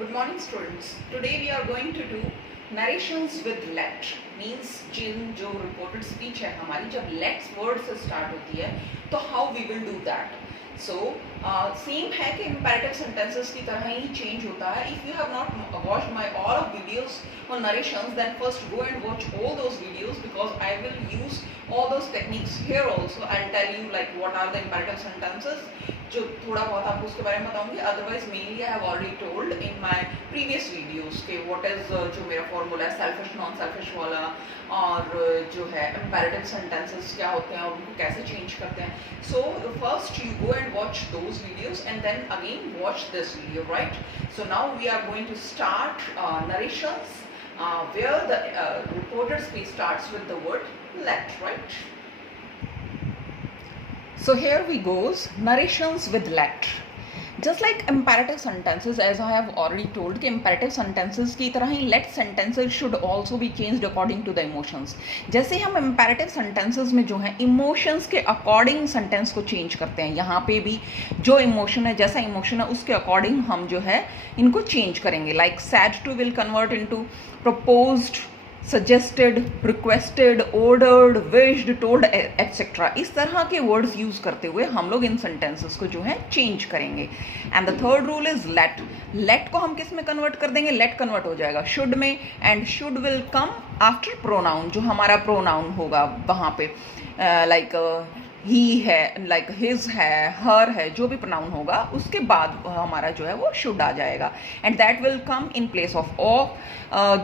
Good morning students. Today we are going to do narrations with let. Means जिन जो reported speech है हमारी जब let word से start होती है तो how we will do that. So same है कि imperative sentences की तरह ही change होता है. If you have not watched my all of videos on narrations, then first go and watch all those videos because I will use all those techniques here also. I'll tell you like what are the imperative sentences. जो थोड़ा बहुत आपको उसके बारे में बताऊंगी. Otherwise mainly I have already told in my previous videos के what is जो मेरा फॉर्मूला है सेल्फिश नॉन सेल्फिश वाला और जो है इंपेरेटिव सेंटेंसेस क्या होते हैं और उनको कैसे चेंज करते हैं. So first you go and watch those videos and then again watch this video, right. So now we are going to start narrations where the reported speech starts with the word let, right. So here we goes narrations with let. Just like imperative sentences, as I have already told कि imperative sentences की तरह ही let sentences should also be changed according to the emotions. जैसे हम imperative sentences में जो है emotions के according sentence को change करते हैं, यहाँ पे भी जो emotion है जैसा emotion है उसके according हम जो है इनको change करेंगे. Like sad to will convert into proposed, suggested, requested, ordered, wished, told, etc. इस तरह के वर्ड्स यूज करते हुए हम लोग इन सेंटेंसेस को जो है चेंज करेंगे. And the third rule is let. Let को हम किस में कन्वर्ट कर देंगे? लेट कन्वर्ट हो जाएगा शुड में, and should will come after pronoun, जो हमारा प्रोनाउन होगा वहाँ पे लाइक ही है, लाइक हिज है, हर है, जो भी प्रोनाउन होगा उसके बाद हमारा जो है वो शुड आ जाएगा. And that will come in place of of.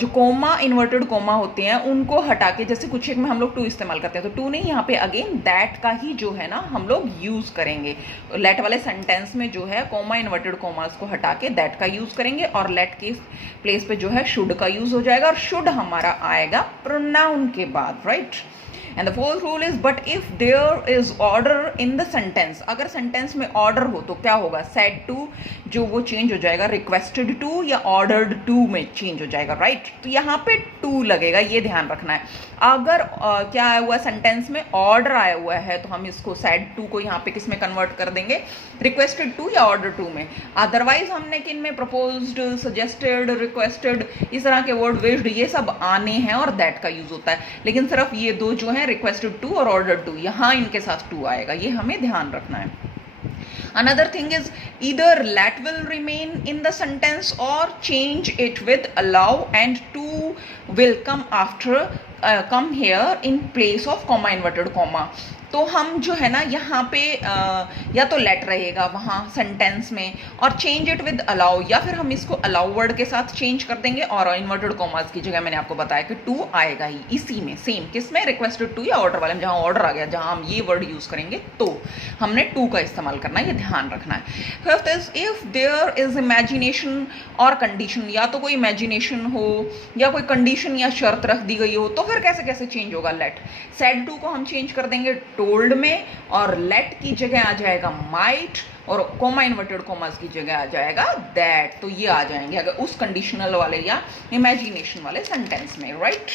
जो कोमा इन्वर्टेड कोमा होते हैं उनको हटा के, जैसे कुछ एक में हम लोग टू इस्तेमाल करते हैं तो टू नहीं, यहाँ पे अगेन दैट का ही जो है ना हम लोग यूज करेंगे. लेट वाले सेंटेंस में जो है कोमा इन्वर्टेड कोमास को हटा के दैट का यूज करेंगे और लेट के प्लेस पे जो है शुड का यूज हो जाएगा और शुड हमारा आएगा प्रोनाउन के बाद, right. And the fourth rule is but if there is order in the sentence, अगर सेंटेंस में ऑर्डर हो तो क्या होगा? said to जो वो चेंज हो जाएगा requested to या ordered to में चेंज हो जाएगा, राइट. तो यहाँ पे to लगेगा, ये ध्यान रखना है. अगर क्या आया हुआ सेंटेंस में ऑर्डर आया हुआ है तो हम इसको said to को यहाँ पे किस में कन्वर्ट कर देंगे? requested to या order to में. अदरवाइज हमने किन में proposed, suggested, requested इस तरह के वर्ड wished ये सब आने हैं और that का यूज होता है. लेकिन सिर्फ ये दो जो है requested to और ordered to, यहाँ इनके साथ to आएगा, ये हमें ध्यान रखना है. Another thing is either let will remain in the sentence or change it with allow, and to will come after come here in place of comma inverted comma. तो हम जो है ना यहाँ पे या तो लेट रहेगा वहाँ सेंटेंस में और चेंज इट विद अलाउ, या फिर हम इसको अलाउ वर्ड के साथ चेंज कर देंगे और इन्वर्टेड कॉमास की जगह मैंने आपको बताया कि टू आएगा ही इसी में, सेम किस में? रिक्वेस्टेड टू या ऑर्डर वाले में, जहाँ ऑर्डर आ गया जहाँ हम ये वर्ड यूज करेंगे तो हमने टू का इस्तेमाल करना है, ये ध्यान रखना है. Fifth is if there is imagination और कंडीशन, या तो कोई इमेजिनेशन हो या कोई कंडीशन या शर्त रख दी गई हो तो फिर कैसे कैसे चेंज होगा? लेट. सेड टू को हम चेंज कर देंगे टोल्ड में और लेट की जगह आ जाएगा माइट और कोमा इन्वर्टेड कोमास की जगह आ जाएगा दैट. तो ये आ जाएंगे अगर उस कंडीशनल वाले या इमेजिनेशन वाले सेंटेंस में, right.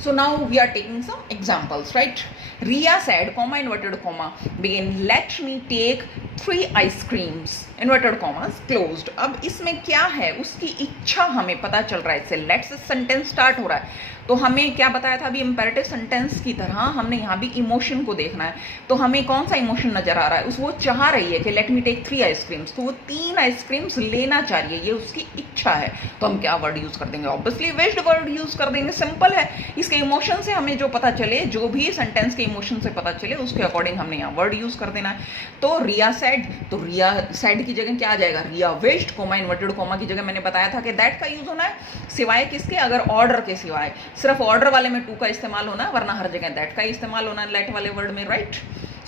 So now we are taking some examples, right? Riya said, comma inverted comma, begin, let me take 3 ice creams, inverted commas closed. अब इसमें क्या है? उसकी इच्छा हमें पता चल रहा है, इससे लेट से सेंटेंस स्टार्ट हो रहा है. तो हमें क्या बताया था अभी? इंपेरेटिव सेंटेंस की तरह हमने यहाँ भी इमोशन को देखना है. तो हमें कौन सा इमोशन नजर आ रहा है? वो चाह रही है कि लेट मी टेक 3 आइसक्रीम्स, तो वो 3 आइसक्रीम्स लेना चाह रही है, ये उसकी इच्छा है. तो हम क्या वर्ड यूज कर देंगे? ऑब्वियसली विश्ड वर्ड यूज कर देंगे, सिंपल है. इसके इमोशन से हमें जो पता चले, जो भी सेंटेंस के इमोशन से पता चले उसके अकॉर्डिंग हमने यहाँ वर्ड यूज कर देना है. तो रिया सेड, तो रिया सेड की जगह क्या आ जाएगा? रिया विश्ड, कोमा इन्वर्टेड कोमा की जगह मैंने बताया था कि दैट का यूज होना है, सिवाय किसके? अगर ऑर्डर के सिवाय. सिर्फ ऑर्डर वाले में टू का इस्तेमाल होना है, वरना हर जगह दैट का इस्तेमाल होना है लेट वाले वर्ड में, right.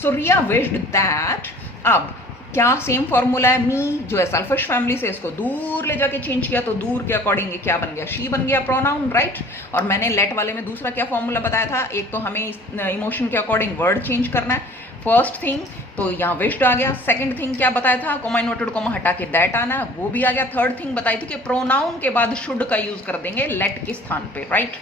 So Riya wished that. अब क्या सेम फॉर्मूला है? मी जो है सेल्फिश फैमिली से इसको दूर ले जाके चेंज किया तो दूर के अकॉर्डिंग क्या बन गया? शी बन गया प्रोनाउन, राइट. और मैंने लेट वाले में दूसरा क्या फॉर्मूला बताया था? एक तो हमें इमोशन के अकॉर्डिंग वर्ड चेंज करना है, फर्स्ट थिंग तो यहाँ विश्ड आ गया. सेकंड थिंग क्या बताया था? कोमा इन्वर्टेड कोमा हटा के दैट आना, वो भी आ गया. थर्ड थिंग बताई थी कि प्रोनाउन के बाद शुड का यूज कर देंगे लेट के स्थान पे, राइट.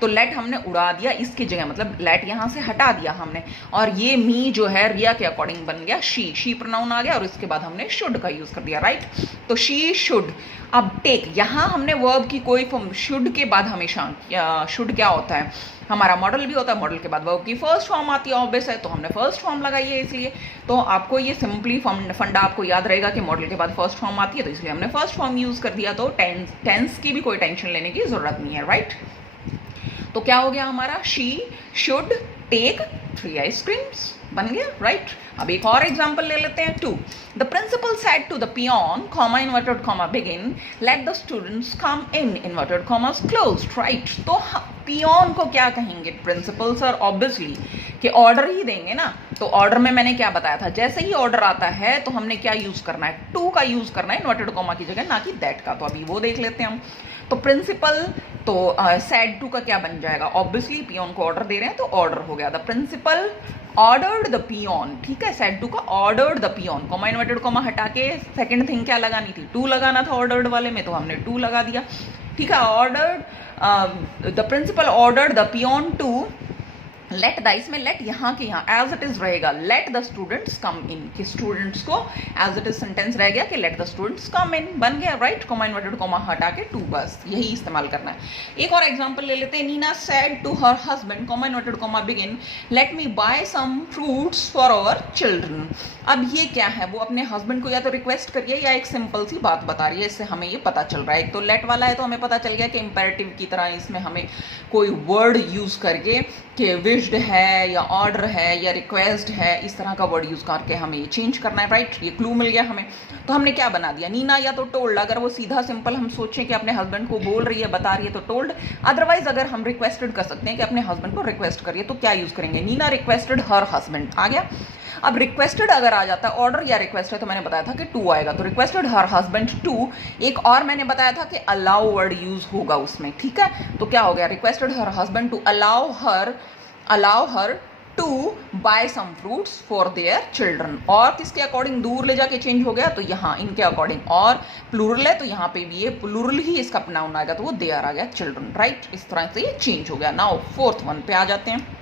तो लेट हमने उड़ा दिया इसकी जगह, मतलब लेट यहाँ से हटा दिया हमने, और ये मी जो है रिया के अकॉर्डिंग बन गया शी प्रोनाउन आ गया, और इसके बाद हमने शुड का यूज कर दिया, राइट। तो शी शुड। अब टेक, यहाँ हमने वर्ब की कोई फॉर्म, शुड के बाद हमेशा शुड क्या होता है, हमारा मॉडल भी होता है, मॉडल के बाद वर्ब की फर्स्ट फॉर्म आती है, ऑब्वियस है, तो हमने फर्स्ट फॉर्म लगाई है इसलिए। तो आपको ये सिंपली फंडा आपको याद रहेगा कि मॉडल के बाद फर्स्ट फॉर्म आती है, तो इसलिए हमने फर्स्ट फॉर्म यूज कर दिया। तो टेंस की भी कोई टेंशन लेने की जरूरत नहीं है, राइट। तो क्या हो गया हमारा, शी शुड टेक 3 आइसक्रीम्स बन गया, राइट। अब एक और एग्जांपल ले लेते हैं। 2 the principal said to the peon, comma inverted comma begin, let the students come in, inverted commas closed, right. तो पियोन को क्या कहेंगे प्रिंसिपल सर, ऑब्वियसली कि ऑर्डर ही देंगे ना। तो ऑर्डर में मैंने क्या बताया था, जैसे ही ऑर्डर आता है तो हमने क्या यूज करना है, टू का यूज करना है इन्वर्टेड कॉमा की जगह, ना कि दैट का। तो अभी वो देख लेते हैं हम। तो प्रिंसिपल, तो सेड टू का क्या बन जाएगा, ऑब्वियसली पियोन को ऑर्डर दे रहे हैं तो ऑर्डर हो गया। The principal ordered the peon, ठीक है, सेड टू का ordered the peon, comma inverted comma हटा के सेकंड थिंग क्या लगानी थी, टू लगाना था ऑर्डर्ड वाले में, तो हमने टू लगा दिया, ठीक है। Ordered, the principal ordered the peon to let the, इसमें लेट यहाँ के यहाँ एज इट इज रहेगा, let the students come in, कि स्टूडेंट्स को एज इट इज सेंटेंस रह गया कि लेट द स्टूडेंट्स कम इन बन गया, राइट। कॉमा इन्वर्टेड कॉमा हटा के टू, बस यही इस्तेमाल करना है। एक और एग्जांपल ले लेते हैं। Nina said to her husband, comma inverted comma begin, let me buy some fruits for our children. अब ये क्या है, वो अपने हस्बैंड को या तो रिक्वेस्ट करिए या एक सिंपल सी बात बता रही है, इससे हमें ये पता चल रहा है। एक तो लेट वाला है तो हमें पता चल गया कि इंपेरेटिव की तरह इसमें हमें कोई वर्ड यूज करके कि विश्ड है या ऑर्डर है या रिक्वेस्ट है, इस तरह का वर्ड यूज करके हमें ये चेंज करना है, राइट। ये क्लू मिल गया हमें। तो हमने क्या बना दिया, नीना या तो टोल्ड, अगर वो सीधा सिंपल हम सोचें कि अपने हस्बैंड को बोल रही है, बता रही है, तो टोल्ड। अदरवाइज अगर हम रिक्वेस्टेड कर सकते हैं कि अपने हस्बैंड को रिक्वेस्ट करिए, तो क्या यूज करेंगे, नीना रिक्वेस्टेड हर हस्बैंड आ गया। अब रिक्वेस्टेड अगर आ जाता है, ऑर्डर या रिक्वेस्ट है, तो मैंने बताया था कि टू आएगा, तो रिक्वेस्टेड हर हस्बैंड टू। एक और मैंने बताया था कि अलाउ वर्ड यूज होगा उसमें, ठीक है। तो क्या हो गया, requested her husband to allow her to buy some fruits for their children. और किसके अकॉर्डिंग दूर ले जाके चेंज हो गया, तो यहाँ इनके अकॉर्डिंग, और प्लूरल है तो यहाँ पे भी ये प्लूरल ही इसका नाउन आएगा, तो वो देयर आ गया, चिल्ड्रन, राइट। इस तरह से ये चेंज हो गया। नाउ फोर्थ वन पे आ जाते हैं।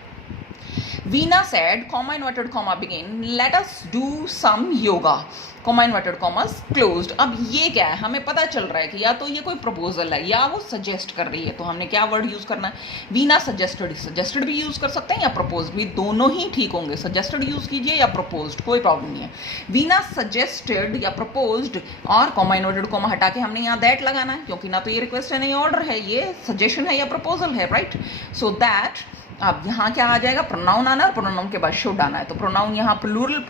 Veena said, comma inverted comma begin, let us do some yoga, comma inverted commas closed। अब ये क्या है, हमें पता चल रहा है कि या तो ये कोई प्रपोजल है या वो सजेस्ट कर रही है, तो हमने क्या वर्ड यूज करना है, वीना सजेस्टेड। सजेस्टेड भी यूज कर सकते हैं या प्रपोज्ड भी, दोनों ही ठीक होंगे। सजेस्टेड यूज कीजिए या प्रपोज्ड, कोई प्रॉब्लम नहीं है। वीना सजेस्टेड या प्रपोज्ड, और कॉमा इन्वर्टेड कॉमा हटा के हमने यहाँ दैट लगाना है, क्योंकि ना तो ये रिक्वेस्ट है, नहीं ऑर्डर है, ये सजेशन है या प्रपोजल है, राइट। सो दैट, अब यहाँ क्या आ जाएगा, प्रोनाउन आना, और प्रोनाउन के बाद शुड आना है। तो प्रोनाउन यहाँ प्लूरल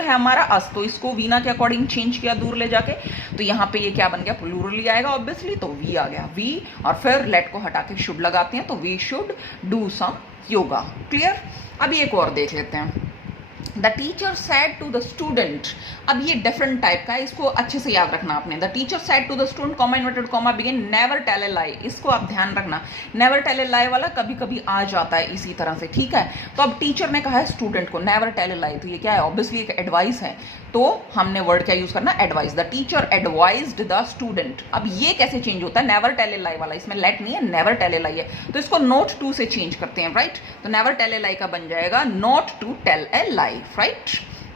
है हमारा अस, तो इसको वीना के अकॉर्डिंग चेंज किया दूर ले जाके, तो यहाँ पे ये क्या बन गया, प्लूरल ही आएगा ऑब्वियसली, तो वी आ गया, वी, और फिर लेट को हटा के शुड लगाते हैं, तो we should do some yoga. Clear. अभी एक और देख लेते हैं। The teacher said to the student, अब ये डिफरेंट टाइप का है, इसको अच्छे से याद रखना आपने। The teacher said to the student, comma inverted comma begin, never tell a lie, इसको आप ध्यान रखना। नेवर टेल ए लाई वाला कभी कभी आ जाता है इसी तरह से, ठीक है। तो अब टीचर ने कहा है स्टूडेंट को नेवर टेल ए लाई, तो ये क्या है, ऑब्वियसली एक एडवाइस है, तो हमने वर्ड क्या यूज करना, advice. The teacher advised the student. अब ये कैसे चेंज होता है, नेवर टेल ए लाई वाला, इसमें लेट नहीं है, नेवर टेल ए लाई है, तो इसको नोट टू से चेंज करते हैं, राइट। तो नेवर टेल ए लाई का बन जाएगा not to tell a lie, right.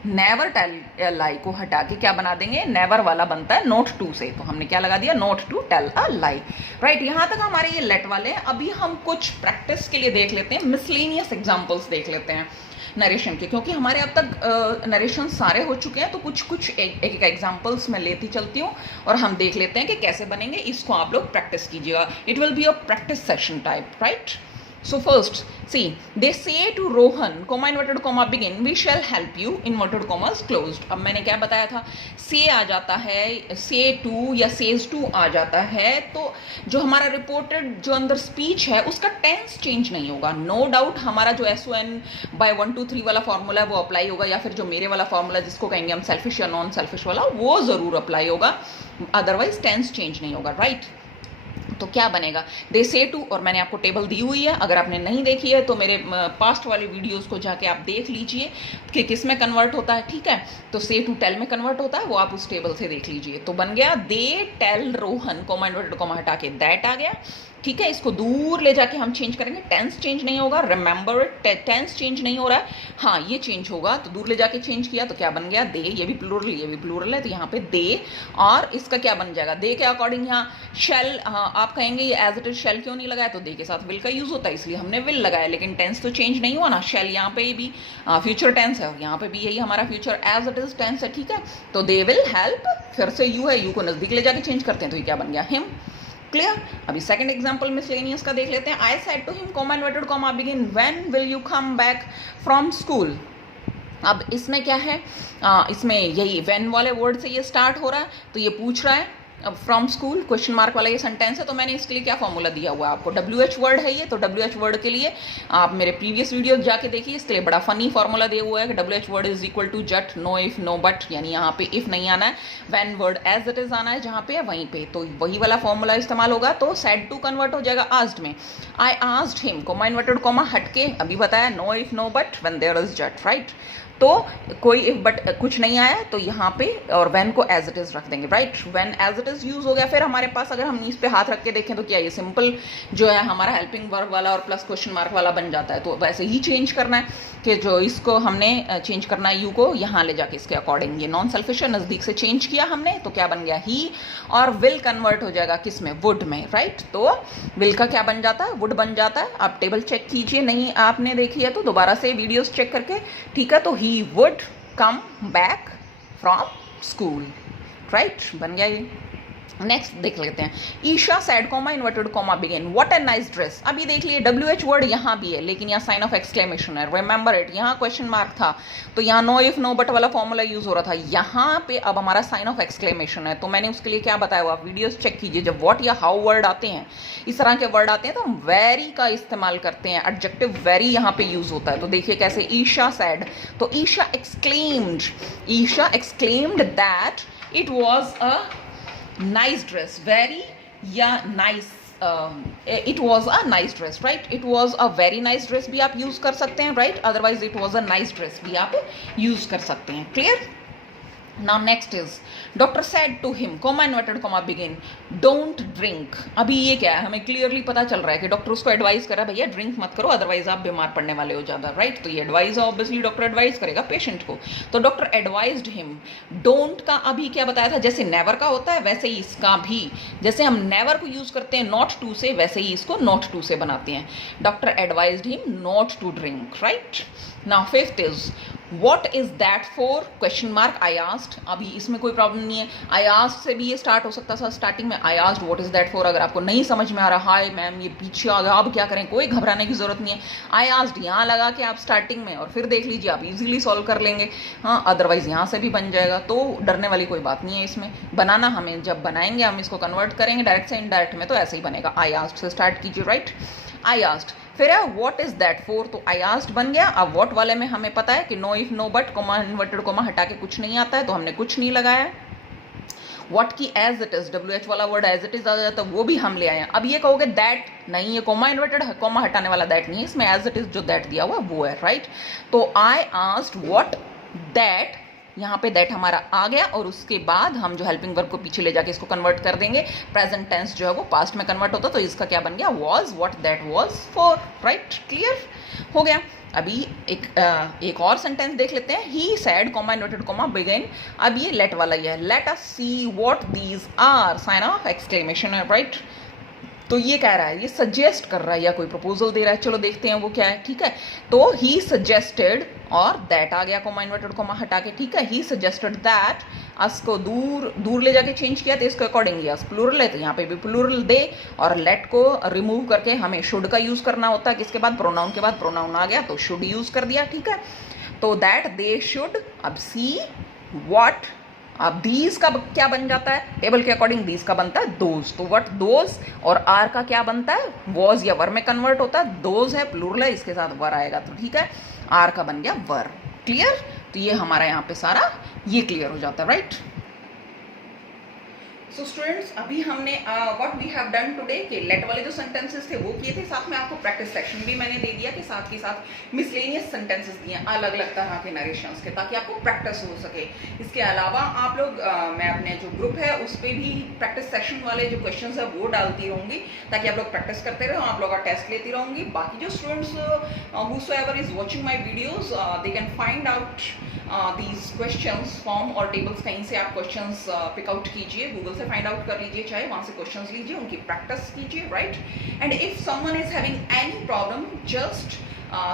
Never tell a lie को हटा के क्या बना देंगे, नेवर वाला बनता है नोट टू से, तो हमने क्या लगा दिया, not to tell a lie, right. यहां तक हमारे ये लेट वाले हैं। अभी हम कुछ प्रैक्टिस के लिए देख लेते हैं, मिसलेनियस एग्जांपल्स देख लेते हैं नरेशन के, क्योंकि हमारे अब तक नरेशन सारे हो चुके हैं, तो कुछ एक एग्जांपल्स मैं लेती चलती हूँ और हम देख लेते हैं कि कैसे बनेंगे। इसको आप लोग प्रैक्टिस कीजिएगा, it will be a practice session type, right. So first, see, they say to Rohan, comma inverted comma begin, we shall help you, inverted commas closed। अब मैंने क्या बताया था, say आ जाता है, say to या says to आ जाता है, तो जो हमारा रिपोर्टेड जो अंदर स्पीच है उसका टेंस चेंज नहीं होगा। नो डाउट हमारा जो SON by 1 2 3 वाला फॉर्मूला है वो अप्लाई होगा, या फिर जो मेरे वाला फॉर्मूला जिसको कहेंगे हम सेल्फिश या नॉन सेल्फिश वाला, वो जरूर अप्लाई होगा, अदरवाइज टेंस चेंज नहीं होगा, राइट। तो क्या बनेगा, दे से टू, और मैंने आपको टेबल दी हुई है, अगर आपने नहीं देखी है तो मेरे पास्ट वाले वीडियोस को जाके आप देख लीजिए कि किस में कन्वर्ट होता है, ठीक है। तो से टू टेल में कन्वर्ट होता है, वो आप उस टेबल से देख लीजिए। तो बन गया they tell Rohan, comma inverted comma हटा के दैट आ गया, ठीक है, इसको दूर ले जाके हम चेंज करेंगे, टेंस चेंज नहीं होगा, रिमेंबर टेंस चेंज नहीं हो रहा है, हाँ ये चेंज होगा, तो दूर ले जाके चेंज किया तो क्या बन गया, दे, ये भी प्लूरल ये भी प्लूरल है, तो यहाँ पे दे, और इसका क्या बन जाएगा, दे के अकॉर्डिंग यहाँ शेल, हाँ आप कहेंगे ये एज इट इज शेल क्यों नहीं लगाया, तो दे के साथ विल का यूज होता है इसलिए हमने विल लगाया, लेकिन टेंस तो चेंज नहीं हुआ ना, शेल यहाँ पे भी फ्यूचर टेंस है और यहाँ पे भी यही हमारा future as it is tense है, ठीक है, तो दे विल हेल्प, फिर से यू है, यू को नजदीक ले जाके चेंज करते हैं तो ये क्या बन गया, हिम। क्लियर। अभी सेकंड एग्जांपल मिसलेनियस का देख लेते हैं। I said to him comma inverted comma begin when will you come back from school. अब इसमें क्या है, इसमें यही व्हेन वाले वर्ड से ये स्टार्ट हो रहा है, तो ये पूछ रहा है अब फ्रॉम स्कूल क्वेश्चन मार्क वाला ये सेंटेंस है, तो मैंने इसके लिए क्या फॉर्मूला दिया हुआ है आपको, WH वर्ड है ये, तो WH वर्ड के लिए आप मेरे प्रीवियस वीडियो जाके देखिए, इसके लिए बड़ा फनी फॉर्मूला दिया हुआ है कि WH word is equal to जट, नो इफ नो बट, यानी यहाँ पे इफ नहीं आना है, when word as it is आना है, जहाँ पे है वहीं पे, तो वही वाला फॉर्मूला इस्तेमाल होगा, तो सेड टू कन्वर्ट हो जाएगा आस्क्ड में। I asked him comma inverted comma हटके अभी बताया, no if no but when there is जट, राइट, तो कोई इफ बट कुछ नहीं आया तो यहाँ पे और व्हेन को एज इट इज रख देंगे, right, when as it is use हो गया। फिर हमारे पास अगर हम इस पे हाथ रख के देखें तो क्या ये सिंपल जो है हमारा हेल्पिंग वर्ब वाला और प्लस क्वेश्चन मार्क वाला बन जाता है, तो वैसे ही चेंज करना है कि जो इसको हमने चेंज करना है यू को यहाँ ले जाके इसके अकॉर्डिंग, ये नॉन सेल्फिश है, नजदीक से चेंज किया हमने तो क्या बन गया ही, और विल कन्वर्ट हो जाएगा किस में, वुड में, राइट, तो विल का क्या बन जाता है, वुड बन जाता है। आप टेबल चेक कीजिए, नहीं आपने देखी है तो दोबारा से वीडियोस चेक करके, ठीक है, तो he would come back from school, right, बन गया ये। नेक्स्ट देख लेते हैं, Isha said comma inverted comma begin what a nice dress. अभी देख लिए WH वर्ड यहाँ भी है लेकिन यहाँ साइन ऑफ एक्सक्लेमेशन है, रिमेंबर इट, यहाँ क्वेश्चन मार्क था तो यहाँ नो इफ नो बट वाला फॉर्मूला यूज हो रहा था, यहाँ पे अब हमारा साइन ऑफ एक्सक्लेमेशन है, तो मैंने उसके लिए क्या बताया हुआ, आप वीडियोस चेक कीजिए, जब व्हाट या हाउ वर्ड आते हैं, इस तरह के वर्ड आते हैं तो हम वेरी का इस्तेमाल करते हैं, एडजेक्टिव वेरी यहाँ पे यूज होता है, तो देखिए कैसे, ईशा सैड, तो Isha exclaimed that it was a nice dress, very या nice, it was a nice dress, right, it was a very nice dress भी आप यूज कर सकते हैं, right, otherwise it was a nice dress भी आप यूज कर सकते हैं, clear. Now next is doctor said to him comma inverted comma begin don't drink। अभी ये क्या है, हमें क्लियरली पता चल रहा है कि डॉक्टर उसको एडवाइस कर रहा है, भैया ड्रिंक मत करो अदरवाइज आप बीमार पड़ने वाले हो ज़्यादा, राइट, तो ये एडवाइस है, ऑब्वियसली डॉक्टर एडवाइस करेगा पेशेंट को, तो डॉक्टर एडवाइज्ड हिम। डोंट का अभी क्या बताया था, जैसे नेवर का होता है वैसे ही इसका भी, जैसे हम नेवर को यूज करते हैं नॉट टू से, वैसे ही इसको नॉट टू से बनाते हैं, doctor advised him not to drink, right. Now fifth is What is that for? Question mark, I asked, अभी इसमें कोई प्रॉब्लम नहीं है, आई आस्क्ड से भी ये स्टार्ट हो सकता था स्टार्टिंग में, I asked what is that for, अगर आपको नहीं समझ में आ रहा, हाय मैम ये पीछे आ गया अब क्या करें, कोई घबराने की जरूरत नहीं है, आई आस्क्ड यहाँ लगा के आप स्टार्टिंग में और फिर देख लीजिए आप इजीली सॉल्व कर लेंगे, हाँ अदरवाइज यहाँ से भी बन जाएगा, तो डरने वाली कोई बात नहीं है इसमें, बनाना हमें जब बनाएंगे हम इसको कन्वर्ट करेंगे डायरेक्ट से इनडायरेक्ट में तो ऐसे ही बनेगा, आई आस्क्ड से स्टार्ट कीजिए, राइट, आई आस्क्ड, फिर है व्हाट इज दैट फॉर, तो आई आस्क्ड बन गया। अब व्हाट वाले में हमें पता है कि no if no but comma inverted comma हटा के कुछ नहीं आता है तो हमने कुछ नहीं लगाया। व्हाट की एज इट इज, WH वाला वर्ड एज इट इज आ जाता है वो भी हम ले आए हैं। अब ये कहोगे दैट नहीं, ये कोमा इन्वर्टेड कोमा हटाने वाला दैट नहीं है, इसमें एज इट इज जो दैट दिया हुआ वो है, राइट, तो आई आस्क्ड व्हाट दैट, यहाँ पे दैट हमारा आ गया और उसके बाद हम जो हेल्पिंग वर्ब को पीछे ले जाके इसको कन्वर्ट कर देंगे, प्रेजेंट टेंस जो है वो पास्ट में कन्वर्ट होता, तो इसका क्या बन गया, was what that was for, right, clear हो गया। अभी एक और सेंटेंस देख लेते हैं, he said comma inverted comma begin, अब ये लेट वाला ही है, let us see what these are, sign of exclamation है, राइट, तो ये कह रहा है, ये सजेस्ट कर रहा है या कोई प्रपोजल दे रहा है, चलो देखते हैं वो क्या है, ठीक है, तो ही सजेस्टेड और दैट आ गया कोमा इन्वर्टेड कोमा हटा के, ठीक है, ही सजेस्टेड दैट, अस को दूर ले जाके चेंज किया तो इसको अकॉर्डिंगली अस प्लूरल है तो यहाँ पे भी प्लूरल दे, और लेट को रिमूव करके हमें शुड का यूज करना होता है, किसके बाद, प्रोनाउन के बाद, प्रोनाउन आ गया तो शुड यूज कर दिया, ठीक है, तो दैट दे शुड, अब सी व्हाट, अब दीज का क्या बन जाता है, टेबल के अकॉर्डिंग दीज का बनता है दोज, तो व्हाट दोज, और आर का क्या बनता है, वॉज या वर में कन्वर्ट होता है, दोज है प्लूरल है इसके साथ वर आएगा, तो ठीक है, आर का बन गया वर, क्लियर, तो ये हमारा यहाँ पे सारा ये क्लियर हो जाता है, राइट। सो स्टूडेंट्स, अभी हमने what we have done today कि लेट वाले जो सेंटेंसेस थे वो किए थे, साथ में आपको प्रैक्टिस सेक्शन भी मैंने दे दिया कि साथ के साथ मिसलेनियस सेंटेंसेस दिए अलग अलग तरह के नरेशंस के, ताकि आपको प्रैक्टिस हो सके। इसके अलावा आप लोग मैं अपने जो ग्रुप है उस पर भी प्रैक्टिस सेक्शन वाले जो क्वेश्चंस है वो डालती रहूँगी, ताकि आप लोग प्रैक्टिस करते रहो, आप लोग का टेस्ट लेती रहूँगी। बाकी जो students whosoever is watching my videos, they can find out these questions form और टेबल्स कहीं से आप क्वेश्चंस पिक आउट कीजिए, गूगल से फाइंड आउट कर लीजिए, चाहे वहाँ से क्वेश्चंस लीजिए, उनकी प्रैक्टिस कीजिए, right. And if someone is having any problem, just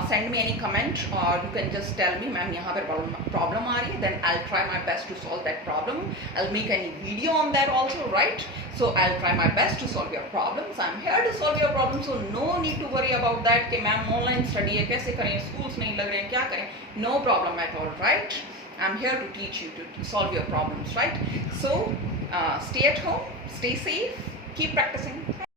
send me any comment, or you can just tell me ma'am यहाँ पर प्रॉब्लम आ रही है, then I'll try my best to solve that problem. I'll make any video on that also, right? So I'll try my best to solve your problems. I'm here to solve your problems, so no need to worry about that कि ma'am online study है, कैसे करें, schools नहीं लग रहे हैं, क्या करें, no problem at all, right? I'm here to teach you to solve your problems, right? So stay at home, stay safe, keep practicing.